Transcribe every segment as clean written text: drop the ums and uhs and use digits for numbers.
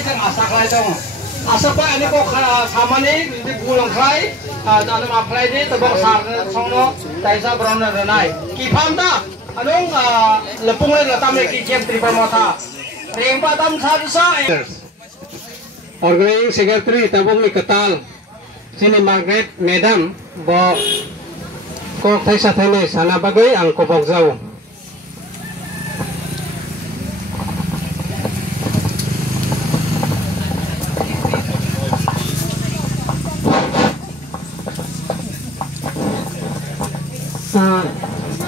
जों आसा खालाय दं आसा pa ini kok samani di pulang khai dalam apply di tebang sar songno taisa brona renai kifam ta anong lepung le latam le kijem tripamata ring patam sarsa organizing secretary tabung ni ketal sini Margaret Madam bo kok taisa thene sana bagai ang kopok jauh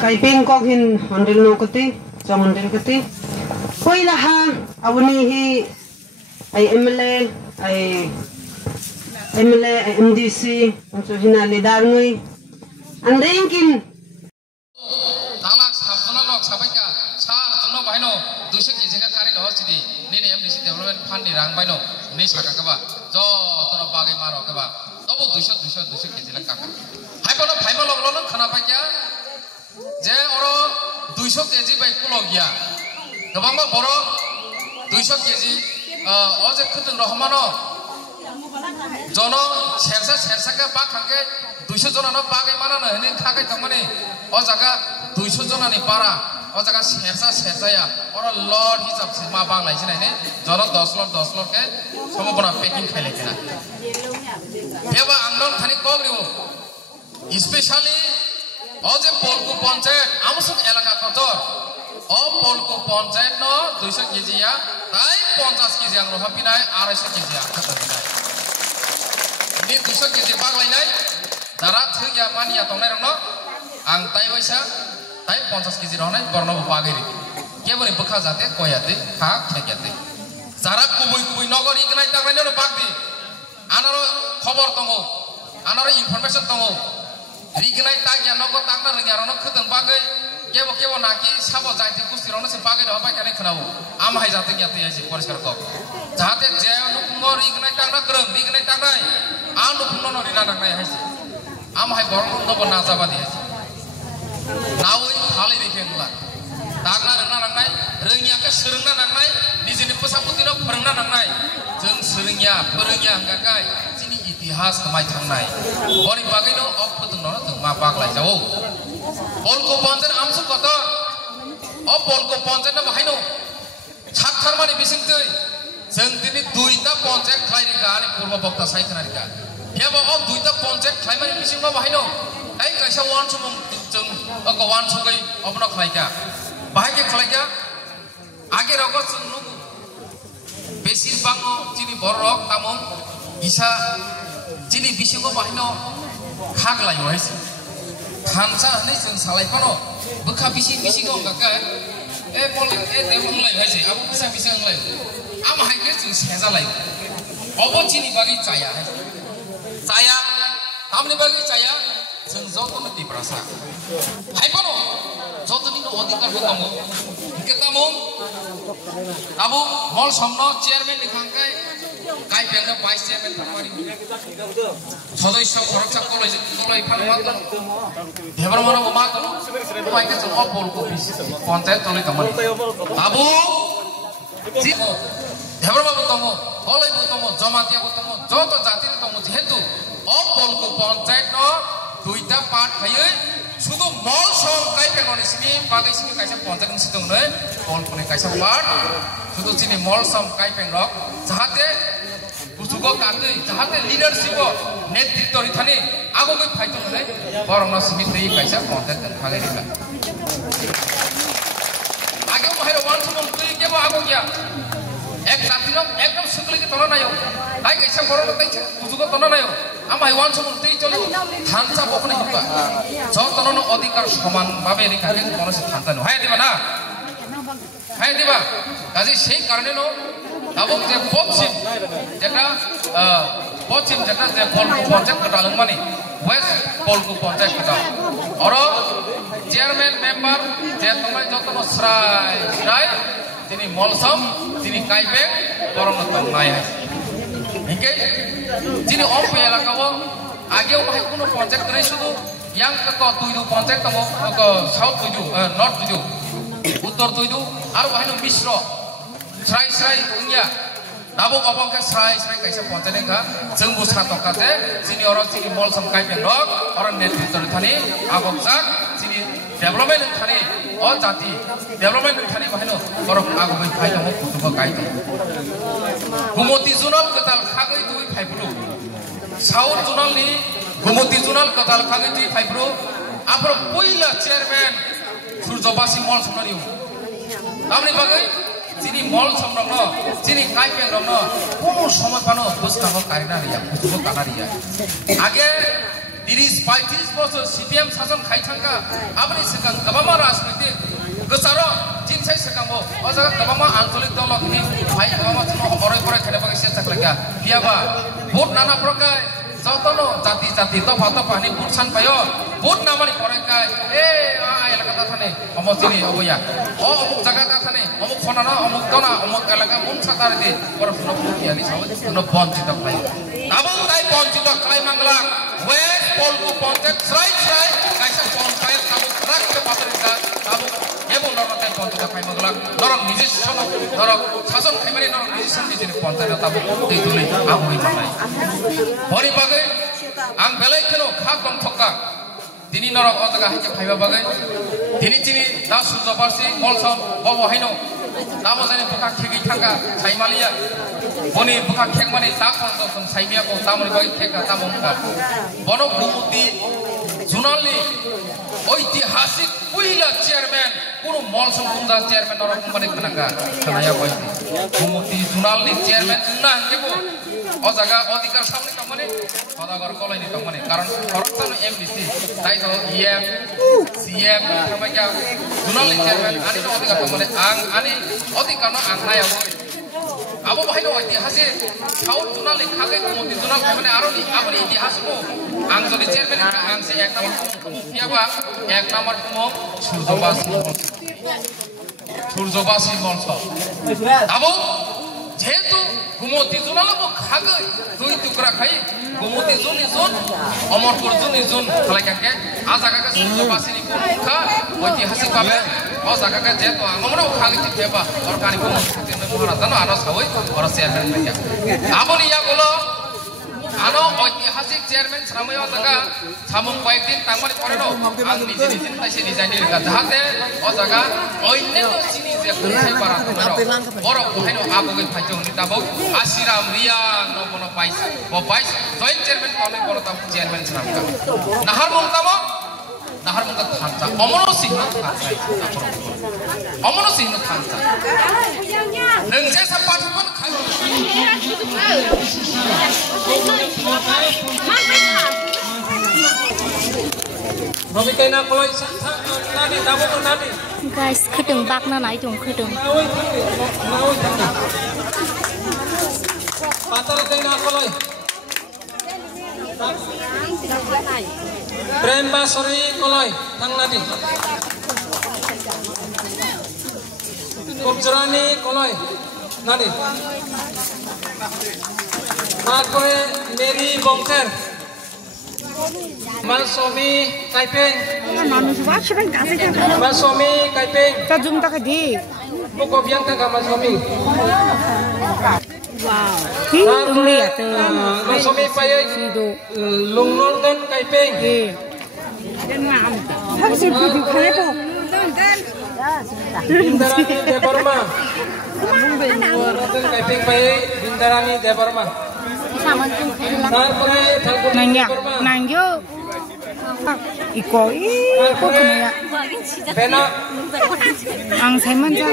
kaiping kok hin handil no kati jam handil kati koi laha awni hi ai MLA MDC untuk hina lidar ngui andengkin talak sabjona lok sabaika sa jono baino 200 kg ka kari lo sidi ni MDC development fund ni rang baino ni saka ka ba jo tono bagai maro ka ba tobo 200 kg la ka hai bono phai ma lok lo khana pa kya je oro 200 kg bai kulogia gobangba boro 200 kg oje khutun rahmano jono sersa ka pa khangke 200 jona no pagai mana na ni khakai tamani o jaga 200 jona ni para o jaga sersa ya oro lord hisab se ma bang lai sinai ne jono 10 lot ke samobona packing khaile kena beba angdon khani kogribo especially oje polku panchayat amsuk elaka kotor o polku panchayat no 200 kg ya tai 50 kg ang roha pinai 250 kg ang khatar pinai ni 200 kg bang lai nai darat thya mania tongnai rong no ang tai waisa tai 50 kg rohnai borno bageri kebori bukha jate koyate kha khegyate jara kubui nogor ignai tangnai no bagdi anaro khobor tongo anaro information tongo rignai tagya nogo tagna ringya rono khudang bagai kebo naki sabo jaiti kusti rono se bagai do bai kane khnau am hai jate gyate ai poriskar ko jate je nukungo rignai tagna greng rignai tagnai am nukungo no rina nagnai hai am hai borno no bana jabadi hai naui khali dikhengla tagna rena nagnai rengnya ke serengna nagnai nijini pesaputi no perengna nagnai jeng serengnya perengnya gagai sini itihas kemai tangnai bori bagai no ok putun no tung ma bak lai jauh polko pancer amsu kotor o polko pancer na bahai no chak tharmani bisingtei jeng tini duita pancer khlai rika ani purba bokta sai khana rika heba o duita pancer khlai mani bising ma bahai no ai kaisa wan sumung jeng ko wan sugai obno khlai ka bahai ke khlai ka age rokor sunu besir bango chini borok tamong isa chini bisingo bahino khaglai hois khansa nei jeng salai kono bukha bisingo gaka e poli e demong lai hoise abu bisa nglai am haike jeng seja lai obo chini bagi chaya amni bagi chaya jeng jotono diprasa hai kono jotoni no odikar bokamu ketamo abu mol somno chairman ni khangkai kai pengna vice chairman thamani সদস্য খরচা কলাই ফালমা দেবর মন মা তো পাই কে অ বলকো পঞ্চায়েত তলে কামানি আবু দেবর বাবু তমো হলাই তমো জমাতিয়া তমো যত জাতি তমো যেহেতু অ বলকো পঞ্চায়েত ন দুইটা পার্ট খাইয়ে শুধু মল সম কাই পেঙ্গনি সিনি বাগै সিনি কাইসা পঞ্চায়েত সিদং नै বলকোনি কাইসা পার্ট শুধু চিনি মল সম কাই পেঙ্গক যাহাতে busugo kagui jahate leadership netritto rithani agogoi phaito nai borongno simitri kaisa contact phage rika age bahai wan sumong tui kebo agogya ek satino ekdom sukli ki tono nayo ai kaisa borong tai busugo tono nayo amai wan sumong tui choli thansa bokne hipa jor tono no adhikar saman bhabe rika ke kono se thanta no hai diba kaje sei karone no abok je pochin jeta je polku panchayat kadalung mani west polku panchayat kada oro chairman member je tomai jotono srai tini molsam tini kaibek borong tong nai hingke tini ompe elakao ageo bahai kuno panchayat kene শুধু yang ko tuidu panchayat tomo ko south tuidu north tuidu uttor tuidu aro bahai no misro srai ungya Nabo obong ke serai kaisa ponjane ka jengbu satok kate sini orang sini mall sam kai pendok orang net fitur thani agok jak sini development thani all jati development thani bahino orang agok kai dong kutu kai di gumoti junal ketal khagai tui kai bulu saur junal ni gumoti junal ketal khagai tui kai bulu apro poila chairman surjobasi mall samnariu amni bagai sini mall samrangno sini kai pendokno kono সময় পানো বুঝকানো কারিনা রিয়া কুতুবো কানা রিয়া আগে 30-35 বছর সিপিএম শাসন খাইথাঙ্কা আপনি সেখান গবামা রাজনৈতিক গোসারো জিনসাই সেকামো অজাগা গবামা আঞ্চলিক দলকনি ভাই গবামা জনো অমরই পরে খেলেবাগে চেষ্টা লাগা বিয়াবা ভোট নানা প্রকার যতনো জাতি জাতি তফা তফা নি বুটসান পায়ো ভোট নামানি পরেকায় এলাকাটা থানে অমুক চিনি অবয়া অমুক জায়গাটা থানে অমুক খনানো অমুক দনা অমুক এলাকা মন সাতারে দে পরে পুনো পুকিয়ানি সাবে পুনো বঞ্চিত খাই তাবং তাই বঞ্চিত খাই মাংলা ওয়েস্ট পলকু পঞ্চায়েত শ্রাই শ্রাই কাইসা পঞ্চায়েত তাবং রাখতে পাতরিকা তাবং এবং নরতে বঞ্চিত খাই মাংলা নরক নিজস্ব নরক শাসন খাইমারি নরক নিজস্ব নিজের পঞ্চায়েত তাবং দেই তুলে আগুই মানাই বরি বাগে আং বেলাই কেন খা কম থকা Dini norok otaga hanya kaiba bagai, dini cini dah sudah bersih, molsom, bawa hino, namo zani buka kegi tangga, saya malia, boni buka keg mani tak kontok, saya mia ko tamu bagai kega tamu muka, bono bumuti, junali, ঐতিহাসিক পুইলা চেয়ারম্যান কোন মলসম কুন্দা chairman norok kumbani kenanga, kenaya boy, bumuti junali chairman না কেবো অজাগা অধিকার সামনে তমনে সদাগর কলাইনি তমনে কারণ খরচতান এমডিসি তাই তো ইএম সিএম থামাইকা জুনালি চেয়ারম্যান আনি অধিকার তমনে আং আনি অধিকার ন আং নায়াব আবো বাহিনো ঐতিহাসিক সাউথ জুনালি খাগে কমতি জুনাল মানে আরো নি আপনি ইতিহাস কো আং যদি চেয়ারম্যান আং সে এক নম্বর পিয়াবা এক নম্বর কুম সূর্যবাসী মঞ্চ আবো যেহেতু গুমতি জুনালবো খাগে দুই টুকরা খাই গুমতি জুনি জুন অমরপুর জুনি জুন খালাইকাকে আ জায়গাকে সূর্যবাসীনি কোনখা ঐতিহাসিক ভাবে ও জায়গাকে যেহেতু আমরাও খাগে টিকেবা সরকারি গুমতি মহারাজানো আনো সাবই বড় চেয়ারম্যান লাইয়া আপনি ইয়া বলো আনো ঐতিহাসিক চেয়ারম্যান সাময় জায়গা সামুং কয়েকদিন তামারি পরে নো আং নিজে নিজে তাইসে ডিজাইন রেখা যাহাতে ও জায়গা অন্যান্য চিনি যে কোথায় পারা তোমার বড় কোথায় আবগে ফাইজো নি দাবো আশিরাম রিয়াং নবনো পাইস ও পাইস জয়েন্ট চেয়ারম্যান পালে বড় তাম চেয়ারম্যান সামকা নাহার মুংতামো নাহার মুংতা থানসা অমনো সিংহ থানসা অমনো সিংহ থানসা নংসে সাপাটপন খাই Robikena koloi nani dabo ko nani guys khedeng bak na nai dong khedeng patar tena koloi Premba sori koloi thang nadi Kopjarani koloi nadi তারপরে মেরি বংশের মালসমি কাইপেং মালসমি কাইপেং তা জুম টাকা দি pokok biang taga masomi wow hi ya te masomi payo lungnol dan kaipeng den mam habis budi khale po bindarani debarma dan kaipeng payo bindarani debarma তারপরে নাঙ্গা নাঙ্গো eco eco কময়া বেনা আং সাইমান যা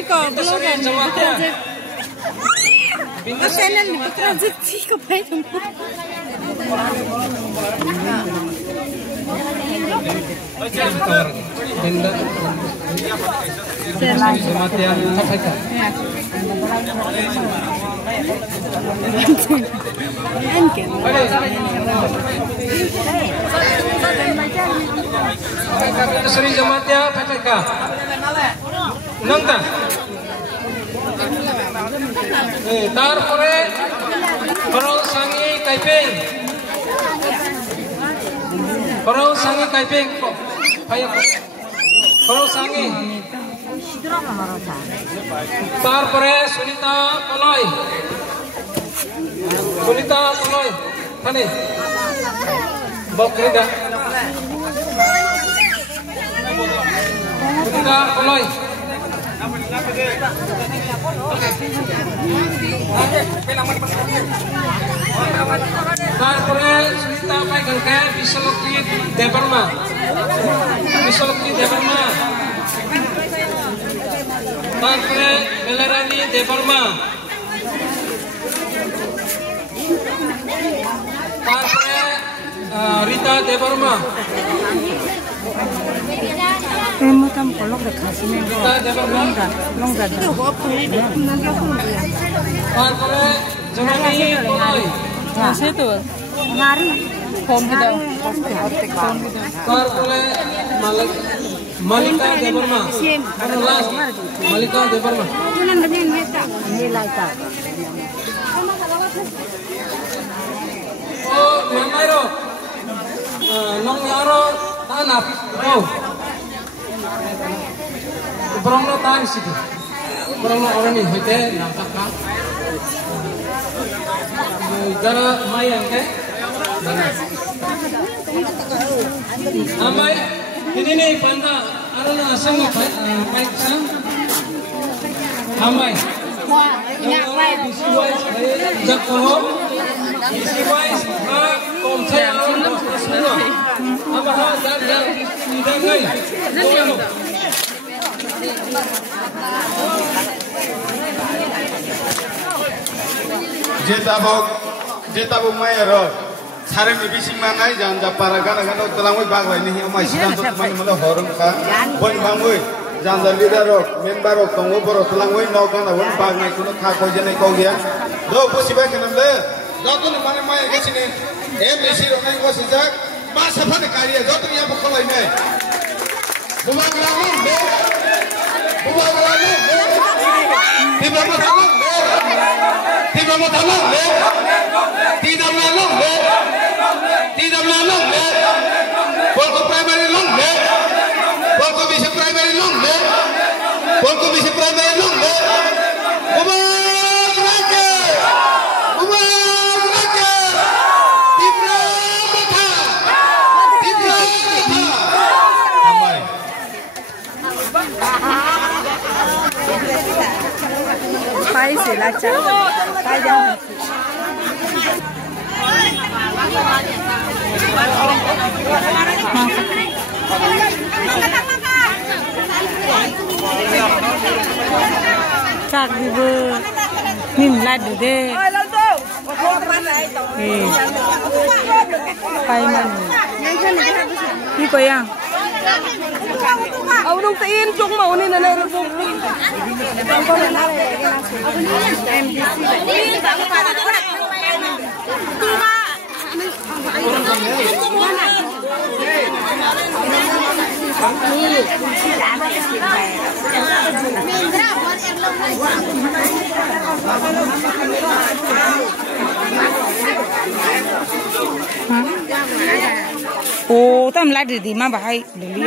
ইকো ব্লগার প্রজেক্ট বিন্দু channel project ঠিক পাই তুমি বিন্দু চ্যানেল সমাতিয়ান থাকা Sri Jamatya PTK Nangta তারপরে Korau Sangi Kaipeng Korau Sangi Kaipeng Korau Sangi তারপরে সুনিতা Kalai Sunita Toloy, Thani, Bob Krida, Sunita Toloy. Tampore Sunita Pai Gangke Bisolokit Debarma, Bisolokit Debarma. Tampore Belarani Debarma. Tampore Rita Debarma. Em tam polok de khasine longra Tampore Janani Toloy. se to ngari phone kita Tampore Malika Debarma. Last Malika Debarma. ni lai ta Oh, Mamairo. Nong yaro tanap. Oh. Berongno tan situ. Berongno orang ni hete nampak kan. Gara mayang ke. Amai ini nih panda arana asang baik sang. Amai. Nyak lai disuai jak kohom. Disuai kom saya arana semua. Apa hal dan tidak ngai. Jetabok mayro sare mi bising manai jan japara gana gana telangoi bagwai ni amai sidang tu mani mala horum ka bon bangoi jan da leader ok member ok tongo boro telangoi no gana bon bagnai kuno kha ko jene ko gya do busiba kenam le joto ni mane mai gesine MDC ro nai ko sijak ma safa ne kariya joto ya bokholai nai bubaglamu le Tibama thalong le Tibama thalong le Tidam lalong le Tidam lalong le Polko primary long le Polko basic primary long le Polko basic primary long le Ubang raja Tibama tha Amai pai se la cha pai jang chak di bu nim la du de pai man ni ko yang ông đông tin chung màu này là vùng Ồ, tao làm lại thì mà bà hay để đi